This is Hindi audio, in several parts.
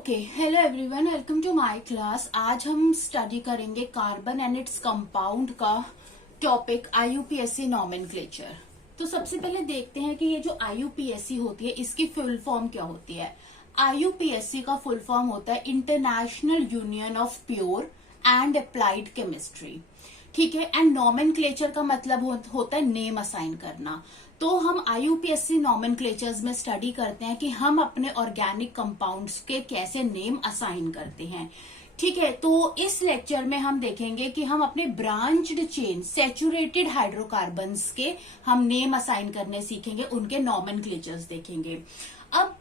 Okay, hello everyone, welcome to my class. आज हम स्टडी करेंगे कार्बन एंड इट्स कंपाउंड का टॉपिक आईयूपीएसी नॉमेनक्लेचर। तो सबसे पहले देखते हैं कि ये जो आईयूपीएसी होती है इसकी फुल फॉर्म क्या होती है। आईयूपीएसी का फुल फॉर्म होता है international union of pure and applied chemistry, ठीक है। एंड नॉमेनक्लेचर का मतलब होता है नेम असाइन करना। तो हम आईयूपीएसी नॉमेनक्लेचर्स में स्टडी करते हैं कि हम अपने ऑर्गेनिक कंपाउंड्स के कैसे नेम असाइन करते हैं, ठीक है। तो इस लेक्चर में हम देखेंगे कि हम अपने ब्रांच्ड चेन सैचुरेटेड हाइड्रोकार्बन्स के हम नेम असाइन करने सीखेंगे, उनके नॉमेनक्लेचर्स देखेंगे। अब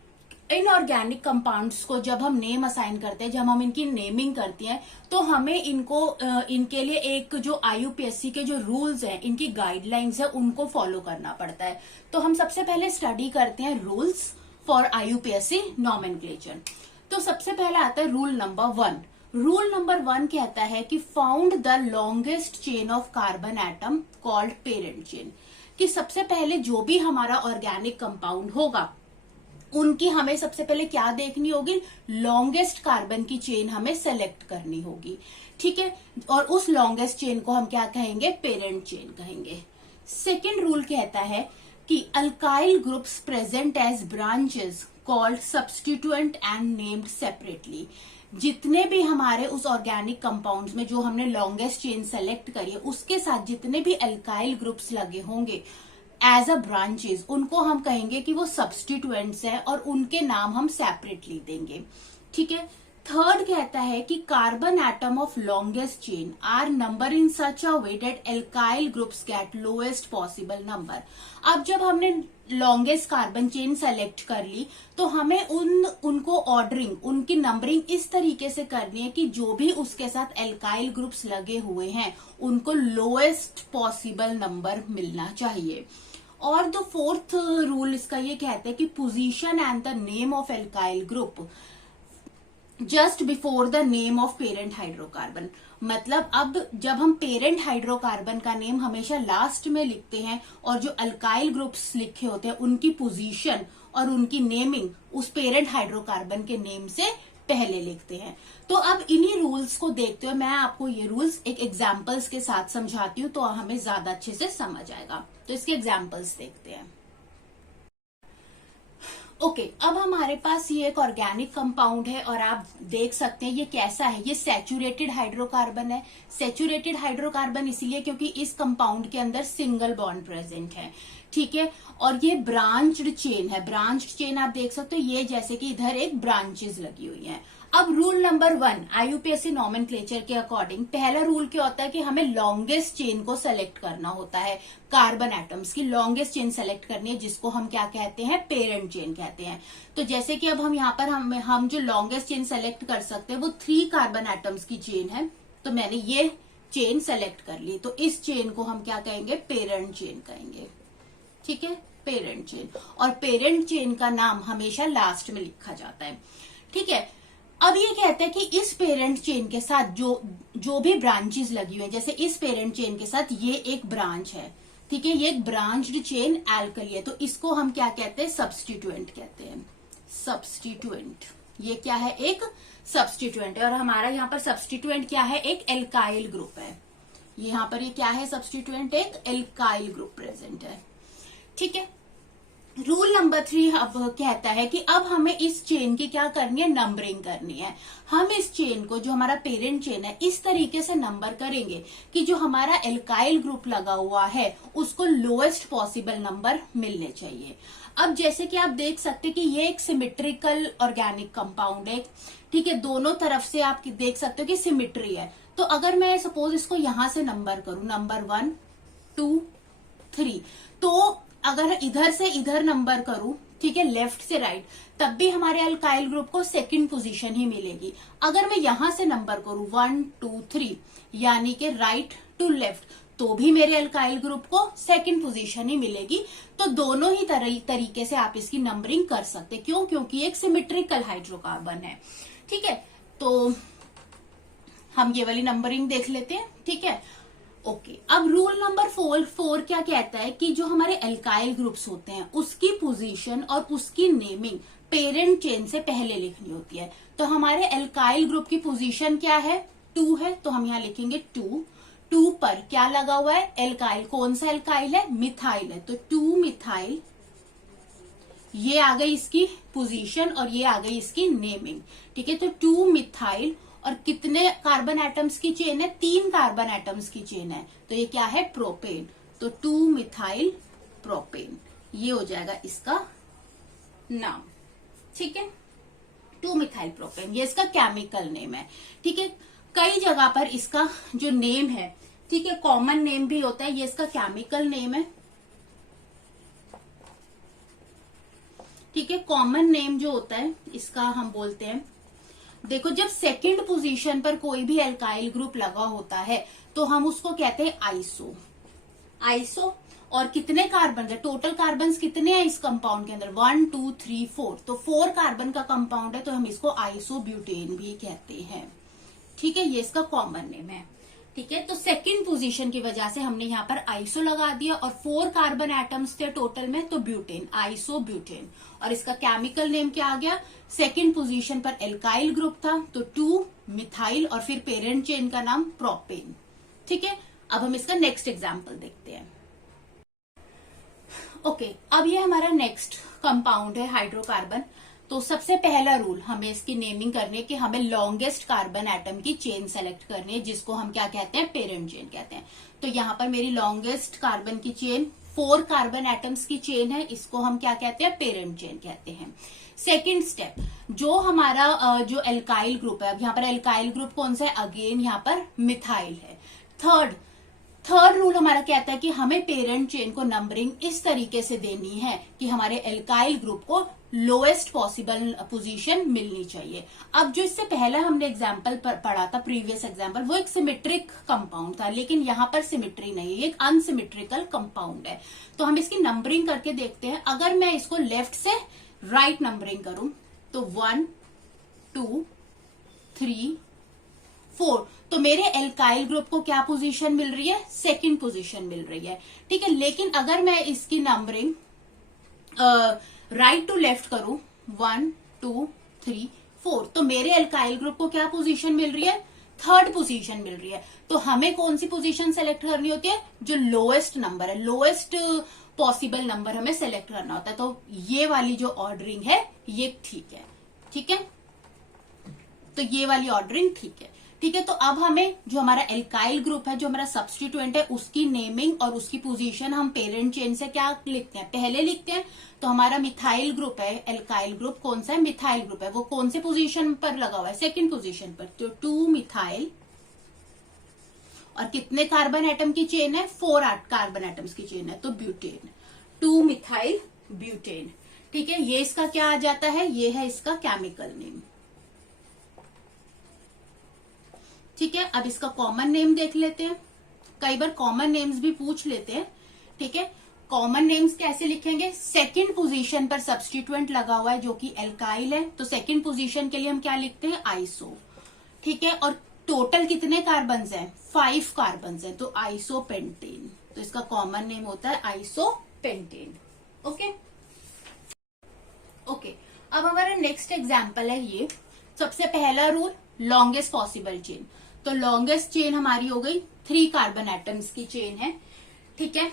इनऑर्गेनिक कंपाउंड्स को जब हम नेम असाइन करते हैं, जब हम इनकी नेमिंग करते हैं, तो हमें इनके लिए एक जो आईयूपीएसी के जो रूल्स हैं, इनकी गाइडलाइंस है, उनको फॉलो करना पड़ता है। तो हम सबसे पहले स्टडी करते हैं रूल्स फॉर आईयूपीएसी नॉमेनक्लेचर। तो सबसे पहला आता है रूल नंबर 1। रूल नंबर 1 कहता है कि found the longest chain of carbon atom called parent chain. कि सबसे पहले जो भी हमारा ऑर्गेनिक कंपाउंड होगा उनकी हमें सबसे पहले क्या देखनी होगी, लॉन्गेस्ट कार्बन की चेन हमें सेलेक्ट करनी होगी, ठीक है। और उस लॉन्गेस्ट चेन को हम क्या कहेंगे, पेरेंट चेन कहेंगे। सेकेंड रूल कहता है कि alkyl groups present as branches called substituent and named separately. जितने भी हमारे उस ऑर्गेनिक कंपाउंड्स में जो हमने लॉन्गेस्ट चेन सेलेक्ट करी है, उसके साथ जितने भी अल्काइल ग्रुप्स लगे होंगे एज अ ब्रांचेस, उनको हम कहेंगे कि वो सब्स्टिट्यूएंट्स हैं और उनके नाम हम सेपरेटली देंगे, ठीक है। थर्ड कहता है कि carbon atom of longest chain are number in such a way that alkyl groups get lowest possible number. अब जब हमने लॉन्गेस्ट कार्बन चेन सेलेक्ट कर ली तो हमें उनको ऑर्डरिंग, उनकी नंबरिंग इस तरीके से करनी है कि जो भी उसके साथ एल्काइल ग्रुप्स लगे हुए हैं उनको लोएस्ट पॉसिबल नंबर मिलना चाहिए। और द फोर्थ रूल इसका ये कहता है कि position and the name of alkyl group just before the name of parent hydrocarbon. मतलब अब जब हम पेरेंट हाइड्रोकार्बन का नेम हमेशा लास्ट में लिखते हैं और जो अल्काइल ग्रुप्स लिखे होते हैं उनकी पोजीशन और उनकी नेमिंग उस पेरेंट हाइड्रोकार्बन के नेम से पहले लिखते हैं। तो अब इन्हीं रूल्स को देखते हुए मैं आपको ये रूल्स एक एग्जाम्पल्स के साथ समझाती हूँ तो हमें ज्यादा अच्छे से समझ आएगा। तो इसके एग्जाम्पल्स देखते हैं। ओके, अब हमारे पास ये एक ऑर्गेनिक कंपाउंड है और आप देख सकते हैं ये कैसा है, ये सैचुरेटेड हाइड्रोकार्बन है। सैचुरेटेड हाइड्रोकार्बन इसलिए क्योंकि इस कंपाउंड के अंदर सिंगल बॉन्ड प्रेजेंट है, ठीक है। और ये ब्रांच्ड चेन है। ब्रांच्ड चेन आप देख सकते हो, ये जैसे कि इधर एक ब्रांचेस लगी हुई हैं। अब रूल नंबर 1 आईयूपीएसी नॉमेनक्लेचर के अकॉर्डिंग पहला रूल क्या होता है कि हमें लॉन्गेस्ट चेन को सेलेक्ट करना होता है। कार्बन एटम्स की लॉन्गेस्ट चेन सेलेक्ट करनी है, जिसको हम क्या कहते हैं, पेरेंट चेन कहते हैं। तो जैसे कि अब हम यहाँ पर हम जो लॉन्गेस्ट चेन सेलेक्ट कर सकते हैं वो 3 कार्बन एटम्स की चेन है। तो मैंने ये चेन सेलेक्ट कर ली, तो इस चेन को हम क्या कहेंगे, पेरेंट चेन कहेंगे, ठीक है, पेरेंट चेन। और पेरेंट चेन का नाम हमेशा लास्ट में लिखा जाता है, ठीक है। अब ये कहता है कि इस पेरेंट चेन के साथ जो भी ब्रांचेस लगी हुई है, जैसे इस पेरेंट चेन के साथ ये एक ब्रांच है, ठीक है, ये एक ब्रांच्ड चेन एल्कली है, तो इसको हम क्या कहते हैं, सब्स्टिट्यूएंट कहते हैं। सब्स्टिट्यूएंट, ये क्या है, एक सब्स्टिट्यूएंट है। और हमारा यहाँ पर सब्स्टिट्यूएंट क्या है, एक एल्काइल ग्रुप है। यहाँ पर ये क्या है, सब्स्टिट्यूएंट एक एल्काइल ग्रुप प्रेजेंट है, ठीक है। रूल नंबर 3 अब कहता है कि अब हमें इस चेन की क्या करनी है, नंबरिंग करनी है। हम इस चेन को, जो हमारा पेरेंट चेन है, इस तरीके से नंबर करेंगे कि जो हमारा एल्काइल ग्रुप लगा हुआ है उसको लोएस्ट पॉसिबल नंबर मिलने चाहिए। अब जैसे कि आप देख सकते हैं कि ये एक सिमेट्रिकल ऑर्गेनिक कंपाउंड है, ठीक है, दोनों तरफ से आप देख सकते हो कि सिमेट्री है। तो अगर मैं सपोज इसको यहां से नंबर करूं, नंबर 1 2 3, तो अगर इधर से इधर नंबर करूं, ठीक है, लेफ्ट से राइट, तब भी हमारे अल्काइल ग्रुप को सेकंड पोजीशन ही मिलेगी। अगर मैं यहां से नंबर करूं 1 2 3, यानी कि राइट टू लेफ्ट, तो भी मेरे अल्काइल ग्रुप को सेकंड पोजीशन ही मिलेगी। तो दोनों ही तरीके से आप इसकी नंबरिंग कर सकते। क्यों? क्योंकि एक सिमेट्रिकल हाइड्रोकार्बन है, ठीक है। तो हम ये वाली नंबरिंग देख लेते हैं, ठीक है। ओके, अब रूल नंबर 4 क्या कहता है कि जो हमारे एल्काइल ग्रुप्स होते हैं उसकी पोजीशन और उसकी नेमिंग पेरेंट चेन से पहले लिखनी होती है। तो हमारे एल्काइल ग्रुप की पोजीशन क्या है, 2 है, तो हम यहाँ लिखेंगे 2। 2 पर क्या लगा हुआ है, एल्काइल। कौन सा एल्काइल है, मिथाइल है, तो 2 मिथाइल। ये आ गई इसकी पोजीशन और ये आ गई इसकी नेमिंग। ठीक है, तो 2 मिथाइल और कितने कार्बन एटम्स की चेन है, 3 कार्बन एटम्स की चेन है, तो ये क्या है, प्रोपेन। तो 2 मिथाइल प्रोपेन, ये हो जाएगा इसका नाम। ठीक है, 2 मिथाइल प्रोपेन, ये इसका केमिकल नेम है। ठीक है, कई जगह पर इसका जो नेम है, ठीक है, कॉमन नेम भी होता है, ये इसका केमिकल नेम है। ठीक है, कॉमन नेम जो होता है इसका हम बोलते हैं, देखो जब सेकंड पोजीशन पर कोई भी एल्काइल ग्रुप लगा होता है तो हम उसको कहते हैं आइसो। आइसो, और कितने कार्बन है, टोटल कार्बन कितने हैं इस कंपाउंड के अंदर, 1 2 3 4, तो 4 कार्बन का कंपाउंड है, तो हम इसको आइसोब्यूटेन भी कहते हैं। ठीक है, ये इसका कॉमन नेम है। ठीक है, तो सेकंड पोजीशन की वजह से हमने यहाँ पर आइसो लगा दिया, और 4 कार्बन एटम्स थे टोटल में, तो ब्यूटेन, आइसोब्यूटेन। और इसका केमिकल नेम क्या आ गया, सेकंड पोजीशन पर एल्काइल ग्रुप था, तो 2 मिथाइल और फिर पेरेंट चेन का नाम प्रोपेन। ठीक है, अब हम इसका नेक्स्ट एग्जाम्पल देखते हैं। ओके, अब ये हमारा नेक्स्ट कंपाउंड है हाइड्रोकार्बन। तो सबसे पहला रूल हमें इसकी नेमिंग करनी है कि हमें लॉन्गेस्ट कार्बन एटम की चेन सेलेक्ट करनी है, जिसको हम क्या कहते हैं, पेरेंट चेन कहते हैं। तो यहाँ पर मेरी लॉन्गेस्ट कार्बन की चेन 4 कार्बन एटम्स की चेन है, इसको हम क्या कहते हैं, पेरेंट चेन कहते हैं। सेकेंड स्टेप, जो हमारा जो एल्काइल ग्रुप है, अब यहाँ पर एल्काइल ग्रुप कौन सा है, अगेन यहाँ पर मिथाइल है। थर्ड रूल हमारा कहता है कि हमें पेरेंट चेन को नंबरिंग इस तरीके से देनी है कि हमारे एल्काइल ग्रुप को लोएस्ट पॉसिबल पोजीशन मिलनी चाहिए। अब जो इससे पहले हमने एग्जाम्पल पढ़ा था, प्रीवियस एग्जाम्पल, वो एक सिमेट्रिक कंपाउंड था, लेकिन यहाँ पर सिमेट्री नहीं है, ये एक अनसिमेट्रिकल कंपाउंड है। तो हम इसकी नंबरिंग करके देखते हैं। अगर मैं इसको लेफ्ट से राइट नंबरिंग करूं तो 1 2 3 4, तो मेरे एल्काइल ग्रुप को क्या पोजीशन मिल रही है, सेकंड पोजीशन मिल रही है। ठीक है, लेकिन अगर मैं इसकी नंबरिंग राइट टू लेफ्ट करूं 1 2 3 4, तो मेरे एल्काइल ग्रुप को क्या पोजीशन मिल रही है, थर्ड पोजीशन मिल रही है। तो हमें कौन सी पोजीशन सेलेक्ट करनी होती है, जो लोएस्ट नंबर है, लोएस्ट पॉसिबल नंबर हमें सेलेक्ट करना होता है। तो ये वाली जो ऑर्डरिंग है ये ठीक है। ठीक है, तो ये वाली ऑर्डरिंग ठीक है। ठीक है, तो अब हमें जो हमारा एल्काइल ग्रुप है, जो हमारा सब्स्टिट्यूएंट है, उसकी नेमिंग और उसकी पोजीशन हम पेरेंट चेन से क्या लिखते हैं, पहले लिखते हैं। तो हमारा मिथाइल ग्रुप है, एल्काइल ग्रुप कौन सा है, मिथाइल ग्रुप है, वो कौन से पोजीशन पर लगा हुआ है, सेकंड पोजीशन पर, तो 2 मिथाइल। और कितने कार्बन एटम की चेन है, 4 कार्बन एटम्स की चेन है, तो ब्यूटेन, 2 मिथाइल ब्यूटेन। ठीक है, ये इसका क्या आ जाता है, ये है इसका केमिकल नेम। ठीक है, अब इसका कॉमन नेम देख लेते हैं। कई बार कॉमन नेम्स भी पूछ लेते हैं। ठीक है, कॉमन नेम्स कैसे लिखेंगे, सेकंड पोजीशन पर सब्स्टिट्यूएंट लगा हुआ है जो कि एल्काइल है, तो सेकंड पोजीशन के लिए हम क्या लिखते हैं, आइसो। ठीक है, और टोटल कितने कार्बन्स हैं, 5 कार्बन्स हैं, तो आइसोपेंटेन। तो इसका कॉमन नेम होता है आइसोपेंटेन। ओके ओके, अब हमारा नेक्स्ट एग्जाम्पल है ये। सबसे पहला रूल, लॉन्गेस्ट पॉसिबल चेन। तो लॉन्गेस्ट चेन हमारी हो गई 3 कार्बन एटम्स की चेन है। ठीक है,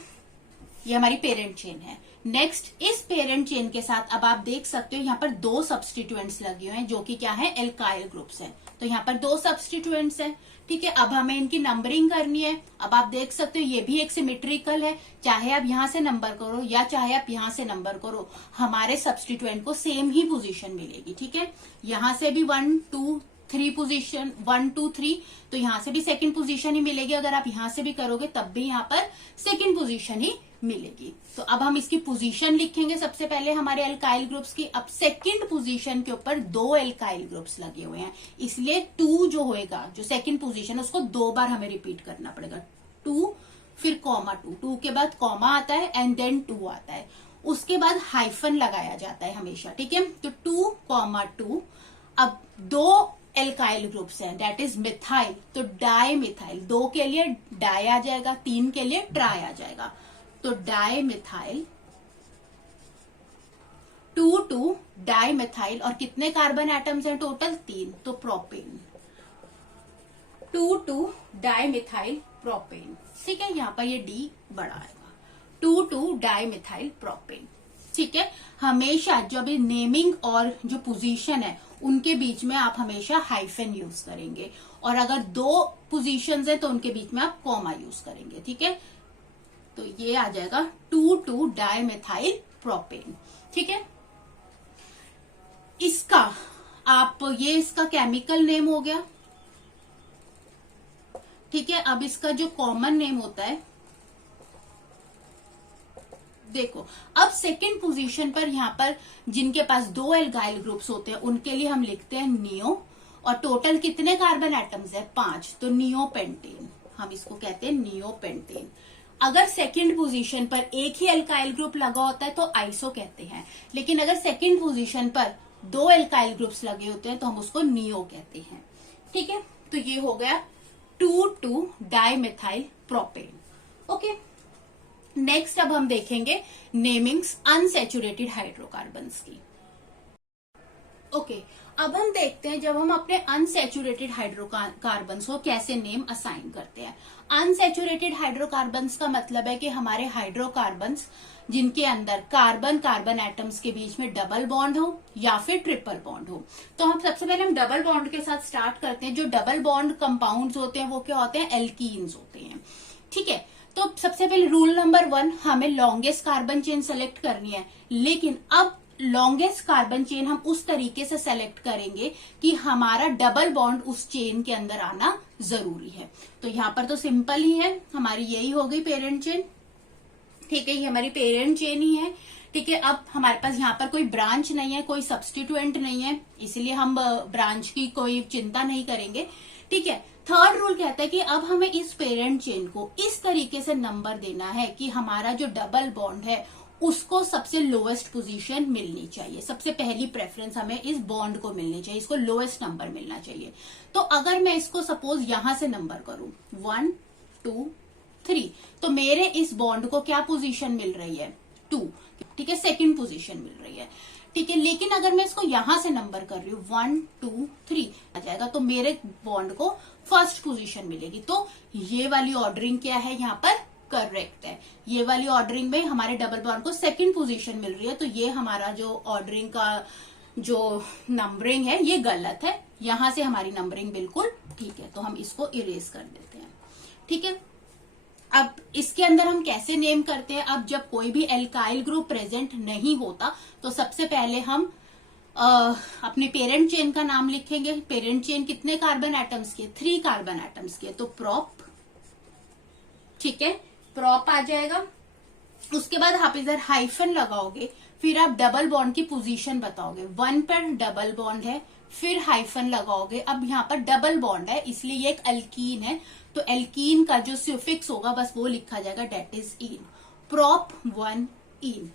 ये हमारी पेरेंट चेन है। नेक्स्ट, इस पेरेंट चेन के साथ अब आप देख सकते हो यहाँ पर 2 सब्स्टिट्यूएंट्स लगे हुए हैं जो कि क्या है, एल्काइल ग्रुप्स हैं। तो यहाँ पर 2 सब्स्टिट्यूएंट्स हैं। ठीक है, अब हमें इनकी नंबरिंग करनी है। अब आप देख सकते हो ये भी एक सिमेट्रिकल है, चाहे आप यहां से नंबर करो या चाहे आप यहां से नंबर करो, हमारे सब्स्टिट्यूएंट को सेम ही पोजीशन मिलेगी। ठीक है, यहां से भी 1 2 3 पोजीशन, 1 2 3, तो यहां से भी सेकंड पोजीशन ही मिलेगी। अगर आप यहां से भी करोगे तब भी यहाँ पर सेकंड पोजीशन ही मिलेगी। तो अब हम इसकी पोजीशन लिखेंगे सबसे पहले हमारे एल्काइल ग्रुप्स की। अब सेकंड पोजीशन के ऊपर 2 एल्काइल ग्रुप्स लगे हुए हैं, इसलिए 2 जो होएगा, जो सेकंड पोजीशन, उसको 2 बार हमें रिपीट करना पड़ेगा। 2 फिर कॉमा 2 के बाद कॉमा आता है एंड देन 2 आता है, उसके बाद हाइफन लगाया जाता है हमेशा। ठीक है, तो 2, 2। अब 2 एल्काइल ग्रुप्स हैं, दैट इज मिथाइल, तो डाई मिथाइल, 2 के लिए डाई आ जाएगा, 3 के लिए ट्राई आ जाएगा, तो डाई मिथाइल 2 डाई मिथाइल, और कितने कार्बन एटम्स हैं टोटल? 3, तो प्रोपेन। 2 डाई मिथाइल प्रोपेन, ठीक है, यहाँ पर ये डी बड़ा आएगा। 2 डाई मिथाइल प्रोपेन, ठीक है। हमेशा जब नेमिंग और जो पोजीशन है उनके बीच में आप हमेशा हाइफन यूज करेंगे, और अगर 2 पोजीशंस है तो उनके बीच में आप कॉमा यूज करेंगे, ठीक है। तो ये आ जाएगा 2 डाई मिथाइल प्रोपेन, ठीक है। इसका आप ये इसका केमिकल नेम हो गया, ठीक है। अब इसका जो कॉमन नेम होता है, देखो अब सेकंड पोजीशन पर यहां पर जिनके पास 2 एल्काइल ग्रुप्स होते हैं उनके लिए हम लिखते हैं नियो, और टोटल कितने कार्बन एटम्स है? 5, तो नियोपेंटेन, हम इसको कहते हैं नियोपेंटेन। अगर सेकंड पोजीशन पर एक ही एल्काइल ग्रुप लगा होता है तो आइसो कहते हैं, लेकिन अगर सेकंड पोजीशन पर 2 एल्काइल ग्रुप्स लगे होते हैं तो हम उसको नियो कहते हैं, ठीक है। तो ये हो गया 2 di methyl propane, okay. Next अब हम देखेंगे नेमिंग्स अनसैचुरेटेड हाइड्रोकार्बन्स की, ओके। अब हम देखते हैं जब हम अपने अनसैचुरेटेड हाइड्रोकार्बन्स को कैसे नेम असाइन करते हैं। अनसैचुरेटेड हाइड्रोकार्बन्स का मतलब है कि हमारे हाइड्रोकार्बन्स जिनके अंदर कार्बन कार्बन एटम्स के बीच में डबल बॉन्ड हो या फिर ट्रिपल बॉन्ड हो। तो हम सबसे पहले हम डबल बॉन्ड के साथ स्टार्ट करते हैं। जो डबल बॉन्ड कंपाउंड्स होते हैं वो क्या होते हैं? एल्कीन्स होते हैं, ठीक है। तो सबसे पहले रूल नंबर 1, हमें लॉन्गेस्ट कार्बन चेन सेलेक्ट करनी है, लेकिन अब लॉन्गेस्ट कार्बन चेन हम उस तरीके से सेलेक्ट करेंगे कि हमारा डबल बॉन्ड उस चेन के अंदर आना जरूरी है। तो यहां पर तो सिंपल ही है, हमारी यही हो गई पेरेंट चेन, ठीक है, ये हमारी पेरेंट चेन ही है, ठीक है। अब हमारे पास यहाँ पर कोई ब्रांच नहीं है, कोई सब्स्टिट्यूएंट नहीं है, इसलिए हम ब्रांच की कोई चिंता नहीं करेंगे, ठीक है। थर्ड रूल कहता है कि अब हमें इस पेरेंट चेन को इस तरीके से नंबर देना है कि हमारा जो डबल बॉन्ड है उसको सबसे लोएस्ट पोजीशन मिलनी चाहिए, सबसे पहली प्रेफरेंस हमें इस बॉन्ड को मिलनी चाहिए, इसको लोएस्ट नंबर मिलना चाहिए। तो अगर मैं इसको सपोज यहां से नंबर करूं 1 2 3, तो मेरे इस बॉन्ड को क्या पोजीशन मिल रही है? 2, ठीक है, सेकंड पोजीशन मिल रही है, ठीक है। लेकिन अगर मैं इसको यहां से नंबर कर रही हूं 1 2 3 आ जाएगा, तो मेरे बॉन्ड को फर्स्ट पोजीशन मिलेगी। तो ये वाली ऑर्डरिंग क्या है यहाँ पर? करेक्ट है। ये वाली ऑर्डरिंग में हमारे डबल बॉन्ड को सेकंड पोजीशन मिल रही है, तो ये हमारा जो ऑर्डरिंग का जो नंबरिंग है ये गलत है, यहां से हमारी नंबरिंग बिल्कुल ठीक है। तो हम इसको इरेज कर देते हैं, ठीक है। अब इसके अंदर हम कैसे नेम करते हैं? अब जब कोई भी एल्काइल ग्रुप प्रेजेंट नहीं होता तो सबसे पहले हम अपने पेरेंट चेन का नाम लिखेंगे। पेरेंट चेन कितने कार्बन एटम्स की है? 3 कार्बन एटम्स की है, तो प्रोप, ठीक है, प्रोप आ जाएगा। उसके बाद आप इधर हाइफन लगाओगे, फिर आप डबल बॉन्ड की पोजीशन बताओगे। 1 पर डबल बॉन्ड है, फिर हाइफन लगाओगे। अब यहाँ पर डबल बॉन्ड है इसलिए ये एक एल्कीन है, तो एल्कीन का जो सुफिक्स होगा बस वो लिखा जाएगा, डेट इज इन, प्रोप 1 इन,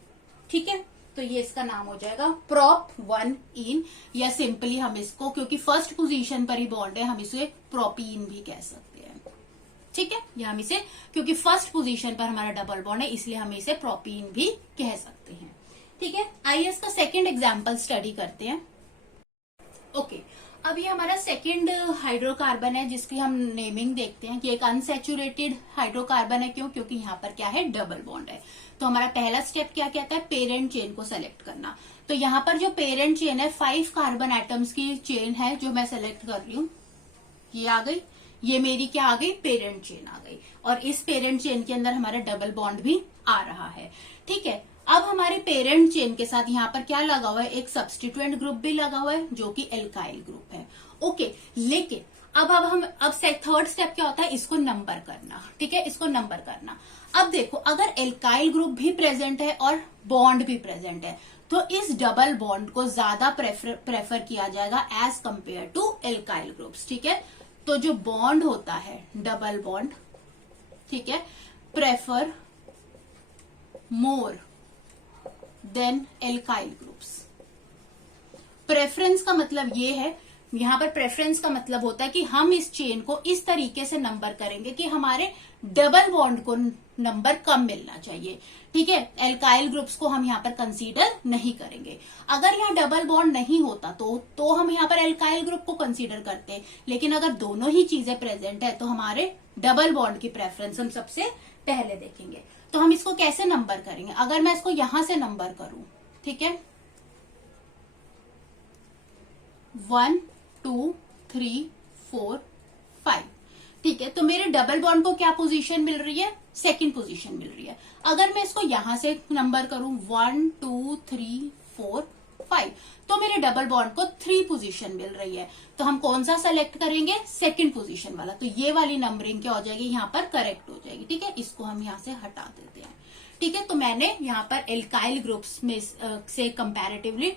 ठीक है। तो ये इसका नाम हो जाएगा प्रोप 1 इन, या सिंपली हम इसको, क्योंकि फर्स्ट पोजीशन पर ही बॉन्ड है, हम इसे प्रोपीन भी कह सकते हैं, ठीक है। या हम इसे, क्योंकि फर्स्ट पोजीशन पर हमारा डबल बॉन्ड है इसलिए हम इसे प्रोपीन भी कह सकते हैं, ठीक है। आइए इसका सेकेंड एग्जाम्पल स्टडी करते हैं, ओके। अब ये हमारा सेकेंड हाइड्रोकार्बन है जिसकी हम नेमिंग देखते हैं कि एक अनसैचुरेटेड हाइड्रोकार्बन है। क्यों? क्योंकि यहाँ पर क्या है? डबल बॉन्ड है। तो हमारा पहला स्टेप क्या कहता है? पेरेंट चेन को सेलेक्ट करना। तो यहाँ पर जो पेरेंट चेन है 5 कार्बन एटम्स की चेन है जो मैं सेलेक्ट कर रही हूँ, ये आ गई, ये मेरी क्या आ गई? पेरेंट चेन आ गई, और इस पेरेंट चेन के अंदर हमारा डबल बॉन्ड भी आ रहा है, ठीक है। अब हमारे पेरेंट चेन के साथ यहाँ पर क्या लगा हुआ है? एक सब्स्टिट्यूएंट ग्रुप भी लगा हुआ है जो कि एल्काइल ग्रुप है, ओके। लेकिन अब हम थर्ड स्टेप क्या होता है? इसको नंबर करना, ठीक है, इसको नंबर करना। अब देखो, अगर एल्काइल ग्रुप भी प्रेजेंट है और बॉन्ड भी प्रेजेंट है तो इस डबल बॉन्ड को ज्यादा प्रेफर किया जाएगा as compared to alkyl groups, ठीक है। तो जो बॉन्ड होता है डबल बॉन्ड, ठीक है, prefer more than alkyl groups. Preference का मतलब ये है यहाँ पर प्रेफरेंस का मतलब होता है कि हम इस चेन को इस तरीके से नंबर करेंगे कि हमारे डबल बॉन्ड को नंबर कम मिलना चाहिए। ठीक है, एल्काइल ग्रुप्स को हम यहाँ पर कंसीडर नहीं करेंगे। अगर यहाँ डबल बॉन्ड नहीं होता तो हम यहाँ पर एल्काइल ग्रुप को कंसीडर करते हैं, लेकिन अगर दोनों ही चीजें प्रेजेंट है तो हमारे डबल बॉन्ड की प्रेफरेंस हम सबसे पहले देखेंगे। तो हम इसको कैसे नंबर करेंगे? अगर मैं इसको यहां से नंबर करूं, ठीक है, 1 2 3 4 5, ठीक है, तो मेरे डबल बॉन्ड को क्या पोजीशन मिल रही है? सेकंड पोजीशन मिल रही है। अगर मैं इसको यहां से नंबर करूं 1 2 3 4 5, तो मेरे डबल बॉन्ड को 3 पोजीशन मिल रही है। तो हम कौन सा सेलेक्ट करेंगे? सेकंड पोजीशन वाला। तो ये वाली नंबरिंग क्या हो जाएगी? यहाँ पर करेक्ट हो जाएगी। ठीक है, इसको हम यहाँ से हटा देते हैं। ठीक है, तो मैंने यहाँ पर एल्काइल ग्रुप्स में से कंपैरेटिवली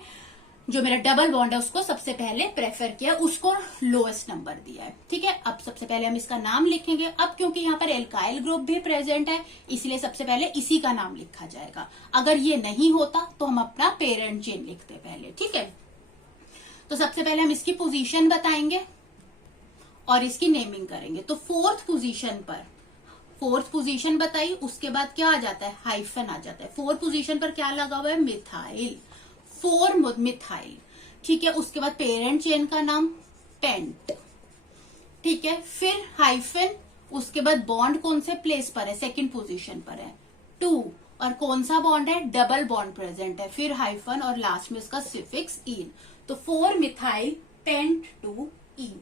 जो मेरा डबल बॉन्ड है उसको सबसे पहले प्रेफर किया, उसको लोएस्ट नंबर दिया है। ठीक है, अब सबसे पहले हम इसका नाम लिखेंगे। अब क्योंकि यहाँ पर एल्काइल ग्रुप भी प्रेजेंट है, इसलिए सबसे पहले इसी का नाम लिखा जाएगा। अगर ये नहीं होता तो हम अपना पेरेंट चेन लिखते पहले। ठीक है, तो सबसे पहले हम इसकी पोजीशन बताएंगे और इसकी नेमिंग करेंगे। तो फोर्थ पोजीशन बताई, उसके बाद क्या आ जाता है? हाइफन आ जाता है। फोर्थ पोजीशन पर क्या लगा हुआ है? Methyl, 4 methyl. ठीक है, उसके बाद पेरेंट चेन का नाम पेंट। ठीक है, फिर हाइफन, उसके बाद बॉन्ड कौन से प्लेस पर है? सेकंड पोजीशन पर है, 2। और कौन सा बॉन्ड है? डबल बॉन्ड प्रेजेंट है, फिर हाइफन और लास्ट में इसका सिफिक्स इन। तो 4 मिथाइल पेंट 2 इन।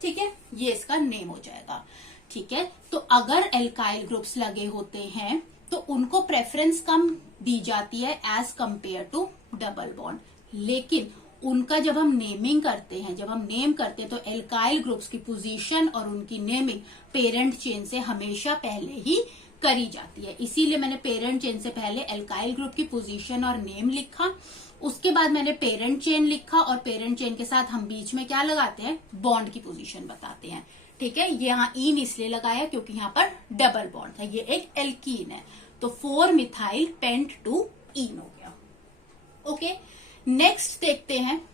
ठीक है, ये इसका नेम हो जाएगा। ठीक है, तो अगर एल्काइल ग्रुप्स लगे होते हैं तो उनको प्रेफरेंस कम दी जाती है as compared to double bond, लेकिन उनका जब हम नेमिंग करते हैं, तो एल्काइल ग्रुप्स की पोजीशन और उनकी नेमिंग पेरेंट चेन से हमेशा पहले ही करी जाती है। इसीलिए मैंने पेरेंट चेन से पहले एल्काइल ग्रुप की पोजीशन और नेम लिखा, उसके बाद मैंने पेरेंट चेन लिखा, और पेरेंट चेन के साथ हम बीच में क्या लगाते हैं? बॉन्ड की पोजीशन बताते हैं। ठीक है, यहाँ इन इसलिए लगाया क्योंकि यहाँ पर डबल बॉन्ड था, ये एक एल्कीन है। तो 4 मिथाइल पेंट 2 इन हो गया। ओके, नेक्स्ट देखते हैं।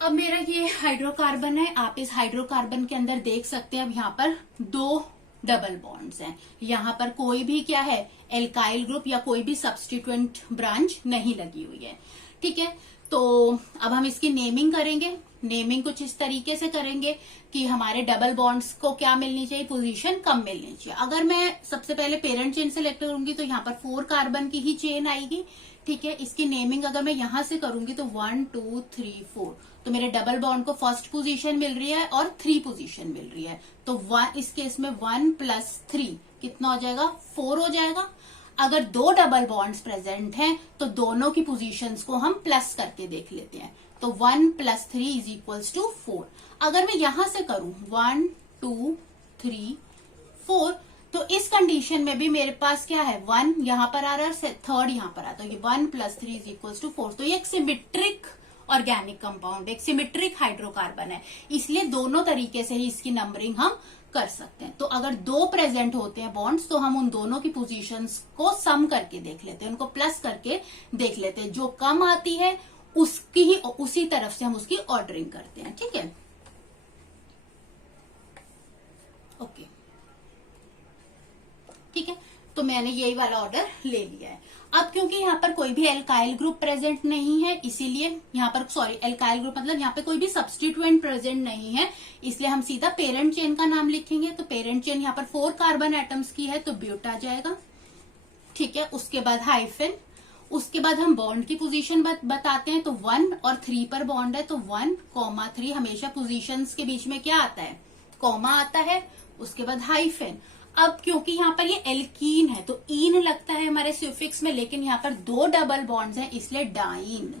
अब मेरा ये हाइड्रोकार्बन है, आप इस हाइड्रोकार्बन के अंदर देख सकते हैं अब यहाँ पर 2 डबल बॉन्ड्स हैं। यहाँ पर कोई भी क्या है? एल्काइल ग्रुप या कोई भी सब्स्टिट्यूएंट ब्रांच नहीं लगी हुई है। ठीक है, तो अब हम इसकी नेमिंग करेंगे। नेमिंग कुछ इस तरीके से करेंगे कि हमारे डबल बॉन्ड्स को क्या मिलनी चाहिए? पोजीशन कम मिलनी चाहिए। अगर मैं सबसे पहले पेरेंट चेन सेलेक्ट करूंगी तो यहाँ पर 4 कार्बन की ही चेन आएगी। ठीक है, इसकी नेमिंग अगर मैं यहां से करूंगी तो 1 2 3 4, तो मेरे डबल बॉन्ड को फर्स्ट पोजीशन मिल रही है और 3 पोजीशन मिल रही है। तो इस केस में 1 + 3 कितना हो जाएगा? 4 हो जाएगा। अगर 2 डबल बॉन्ड्स प्रेजेंट हैं तो दोनों की पोजीशंस को हम प्लस करके देख लेते हैं। तो 1 + 3 = 4। अगर मैं यहां से करूं 1 2 3 4, तो इस कंडीशन में भी मेरे पास क्या है? 1 यहां पर आ रहा है, थर्ड यहां पर आ, तो ये 1 + 3 = 4। तो ये एक सिमेट्रिक ऑर्गेनिक कंपाउंड, एक सिमेट्रिक हाइड्रोकार्बन है, इसलिए दोनों तरीके से ही इसकी नंबरिंग हम कर सकते हैं। तो अगर 2 प्रेजेंट होते हैं बॉन्ड्स तो हम उन दोनों की पोजीशंस को सम करके देख लेते हैं, उनको प्लस करके देख लेते हैं। जो कम आती है उसी तरफ से हम उसकी ऑर्डरिंग करते हैं। ठीक है, ओके, ठीक है, तो मैंने यही वाला ऑर्डर ले लिया है। अब क्योंकि यहाँ पर कोई भी एल्काइल ग्रुप प्रेजेंट नहीं है, इसीलिए यहाँ पर एल्काइल ग्रुप मतलब यहाँ पे कोई भी सब्स्टिट्यूएंट प्रेजेंट नहीं है, इसलिए हम सीधा पेरेंट चेन का नाम लिखेंगे। तो पेरेंट चेन यहाँ पर 4 कार्बन एटम्स की है, तो ब्यूट आ जाएगा। ठीक है, उसके बाद हाइफन, उसके बाद हम बॉन्ड की पोजीशन बताते हैं। तो 1 और 3 पर बॉन्ड है, तो 1, 3 हमेशा पोजीशंस के बीच में क्या आता है? कॉमा आता है। उसके बाद हाइफन। अब क्योंकि यहाँ पर ये एल्कीन है तो इन लगता है हमारे सुफिक्स में, लेकिन यहाँ पर 2 डबल बॉन्ड्स हैं इसलिए डाइन।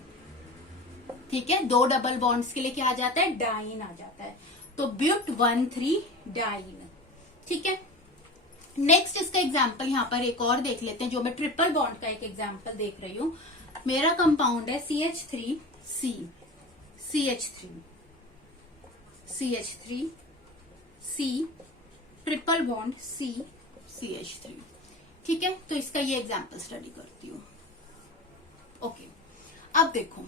ठीक है, 2 डबल बॉन्ड्स के लिए क्या आ जाता है? डाइन आ जाता है। तो ब्यूट 1,3 डाइन। ठीक है, नेक्स्ट इसका एग्जाम्पल यहाँ पर एक और देख लेते हैं, जो मैं ट्रिपल बॉन्ड का एक एग्जाम्पल देख रही हूँ। मेरा कंपाउंड है CH3C, CH3C, triple bond CH3। ठीक है, तो इसका ये एग्जाम्पल स्टडी करती हूँ। ओके, अब देखो,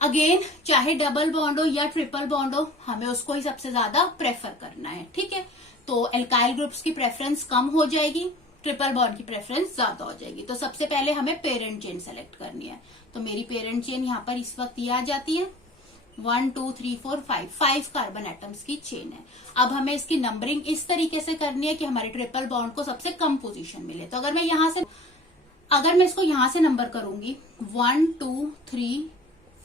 अगेन चाहे डबल बॉन्ड हो या ट्रिपल बॉन्ड हो, हमें उसको ही सबसे ज्यादा प्रेफर करना है। ठीक है, तो एल्काइल ग्रुप्स की प्रेफरेंस कम हो जाएगी, ट्रिपल बॉन्ड की प्रेफरेंस ज्यादा हो जाएगी। तो सबसे पहले हमें पेरेंट चेन सेलेक्ट करनी है। तो मेरी पेरेंट चेन यहाँ पर इस वक्त ये आ जाती है 1 2 3 4 5 कार्बन एटम्स की चेन है। अब हमें इसकी नंबरिंग इस तरीके से करनी है कि हमारे ट्रिपल बॉन्ड को सबसे कम पोजीशन मिले। तो अगर मैं इसको यहां से नंबर करूंगी 1 2 3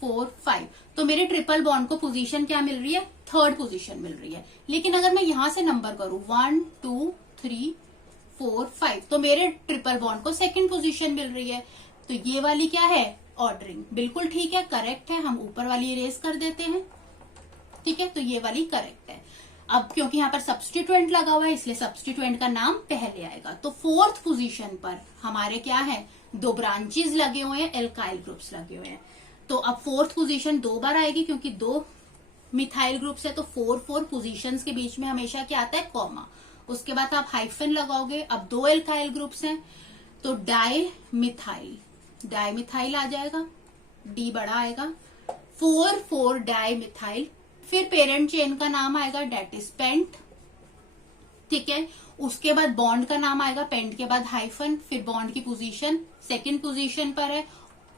4 5, तो मेरे ट्रिपल बॉन्ड को पोजीशन क्या मिल रही है, थर्ड पोजीशन मिल रही है। लेकिन अगर मैं यहां से नंबर करूं 1 2 3 4 5, तो मेरे ट्रिपल बॉन्ड को सेकंड पोजीशन मिल रही है। तो ये वाली क्या है, ऑर्डरिंग बिल्कुल ठीक है, करेक्ट है। हम ऊपर वाली इरेज कर देते हैं। ठीक है, तो ये वाली करेक्ट है। अब क्योंकि यहाँ पर सब्स्टिट्यूएंट लगा हुआ है, इसलिए सब्स्टिट्यूएंट का नाम पहले आएगा। तो फोर्थ पोजीशन पर हमारे क्या है, दो ब्रांचेस लगे हुए हैं, एल्काइल ग्रुप्स लगे हुए हैं। तो अब फोर्थ पोजीशन दो बार आएगी क्योंकि दो मिथाइल ग्रुप्स है। तो 4 पोजीशंस के बीच में हमेशा क्या आता है, कॉमा। उसके बाद आप हाइफन लगाओगे। अब दो एल्काइल ग्रुप्स हैं तो डाई मिथाइल आ जाएगा, डी बड़ा आएगा, 4 डाई मिथाइल। फिर पेरेंट चेन का नाम आएगा डेट इज पेंट। ठीक है, उसके बाद बॉन्ड का नाम आएगा, पेंट के बाद हाइफन, फिर बॉन्ड की पोजीशन सेकंड पोजीशन पर है।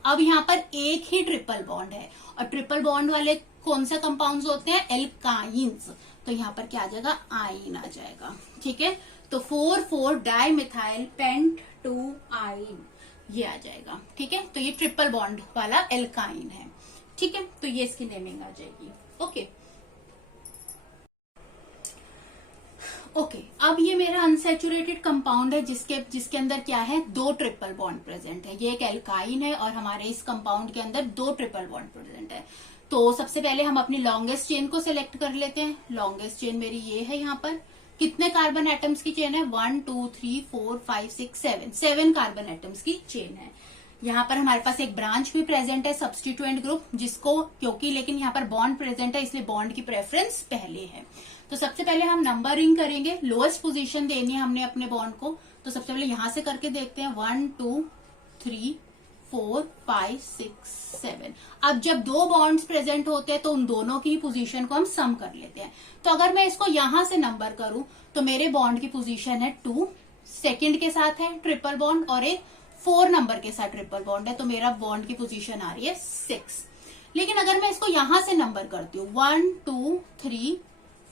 अब यहाँ पर एक ही ट्रिपल बॉन्ड है, और ट्रिपल बॉन्ड वाले कौन से कंपाउंड्स होते हैं, एल्काइंस। तो यहाँ पर क्या आ जाएगा, आइन आ जाएगा। ठीक है, तो 4 डाई मिथाइल पेंट 2 आइन ये आ जाएगा। ठीक है, तो ये ट्रिपल बॉन्ड वाला एल्काइन है। ठीक है, तो ये इसकी नेमिंग आ जाएगी। ओके, अब ये मेरा अनसैचुरेटेड कंपाउंड है जिसके अंदर क्या है, दो ट्रिपल बॉन्ड प्रेजेंट है। ये एक एल्काइन है और हमारे इस कंपाउंड के अंदर दो ट्रिपल बॉन्ड प्रेजेंट है। तो सबसे पहले हम अपनी लॉन्गेस्ट चेन को सिलेक्ट कर लेते हैं। लॉन्गेस्ट चेन मेरी ये है। यहाँ पर कितने कार्बन एटम्स की चेन है, 1 2 3 4 5 6 7 कार्बन एटम्स की चेन है। यहाँ पर हमारे पास एक ब्रांच भी प्रेजेंट है, सब्स्टिट्यूएंट ग्रुप, जिसको क्योंकि लेकिन यहाँ पर बॉन्ड प्रेजेंट है इसलिए बॉन्ड की प्रेफरेंस पहले है। तो सबसे पहले हम नंबरिंग करेंगे, लोएस्ट पोजीशन देनी है हमने अपने बॉन्ड को। तो सबसे पहले यहां से करके देखते हैं 1 2 3 4 5 6 7। अब जब दो बॉन्ड्स प्रेजेंट होते हैं तो उन दोनों की पोजीशन को हम सम कर लेते हैं। तो अगर मैं इसको यहां से नंबर करूं तो मेरे बॉन्ड की पोजीशन है 2, सेकंड के साथ है ट्रिपल बॉन्ड और एक 4 नंबर के साथ ट्रिपल बॉन्ड है, तो मेरा बॉन्ड की पोजीशन आ रही है 6। लेकिन अगर मैं इसको यहां से नंबर करती हूँ 1 2 3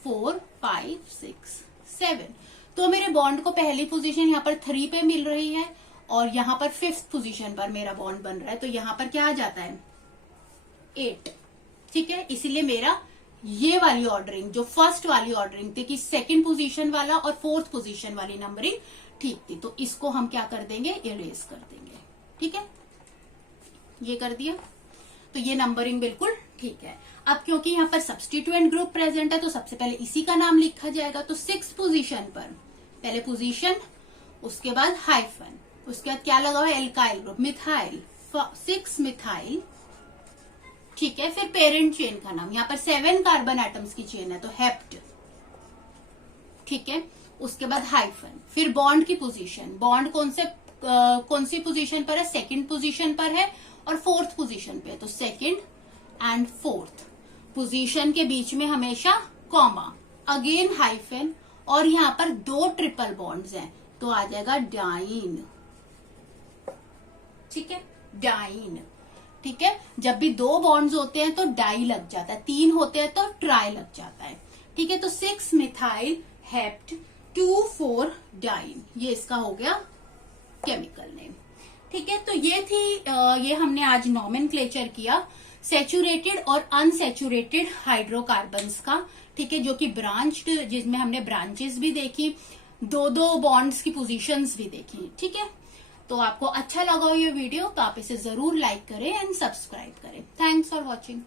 4 5 6 7, तो मेरे बॉन्ड को पहली पोजीशन यहाँ पर 3 पे मिल रही है और यहाँ पर 5th पोजीशन पर मेरा बॉन्ड बन रहा है। तो यहाँ पर क्या आ जाता है, 8। ठीक है, इसीलिए मेरा ये वाली ऑर्डरिंग, जो फर्स्ट वाली ऑर्डरिंग थी कि सेकंड पोजीशन वाला और 4th पोजीशन वाली नंबरिंग ठीक थी, तो इसको हम क्या कर देंगे, इरेज कर देंगे। ठीक है, ये कर दिया, तो ये नंबरिंग बिल्कुल ठीक है। अब क्योंकि यहाँ पर सब्स्टिट्यूएंट ग्रुप प्रेजेंट है तो सबसे पहले इसी का नाम लिखा जाएगा। तो 6th पोजीशन पर पहले पोजीशन, उसके बाद हाइफन, उसके बाद क्या लगा हुआ है, एल्काइल ग्रुप, मिथाइल, 6 मिथाइल। ठीक है, फिर पेरेंट चेन का नाम, यहाँ पर 7 कार्बन एटम्स की चेन है तो हेप्ट। ठीक है, उसके बाद हाइफन, फिर बॉन्ड की पोजीशन, बॉन्ड कौन सी पोजीशन पर है, सेकंड पोजीशन पर है और 4th पोजीशन पे है, तो सेकंड एंड 4th पोजीशन के बीच में हमेशा कॉमा, अगेन हाइफन, और यहाँ पर दो ट्रिपल बॉन्ड्स हैं तो आ जाएगा डाइन। ठीक है, डाइन। ठीक है, जब भी दो बॉन्ड्स होते हैं तो डाई लग जाता है, 3 होते हैं तो ट्राई लग जाता है। ठीक है, तो 6 मिथाइल हेप्ट 2 4 डाइन, ये इसका हो गया केमिकल नेम। ठीक है, तो ये हमने आज नॉमेनक्लेचर किया सैचुरेटेड और अनसैचुरेटेड हाइड्रोकार्बन्स का। ठीक है, जो कि ब्रांच्ड, जिसमें हमने ब्रांचेस भी देखी, दो बॉन्ड्स की पोजीशंस भी देखी। ठीक है, तो आपको अच्छा लगा हो ये वीडियो तो आप इसे जरूर लाइक करें एंड सब्सक्राइब करें। Thanks for watching.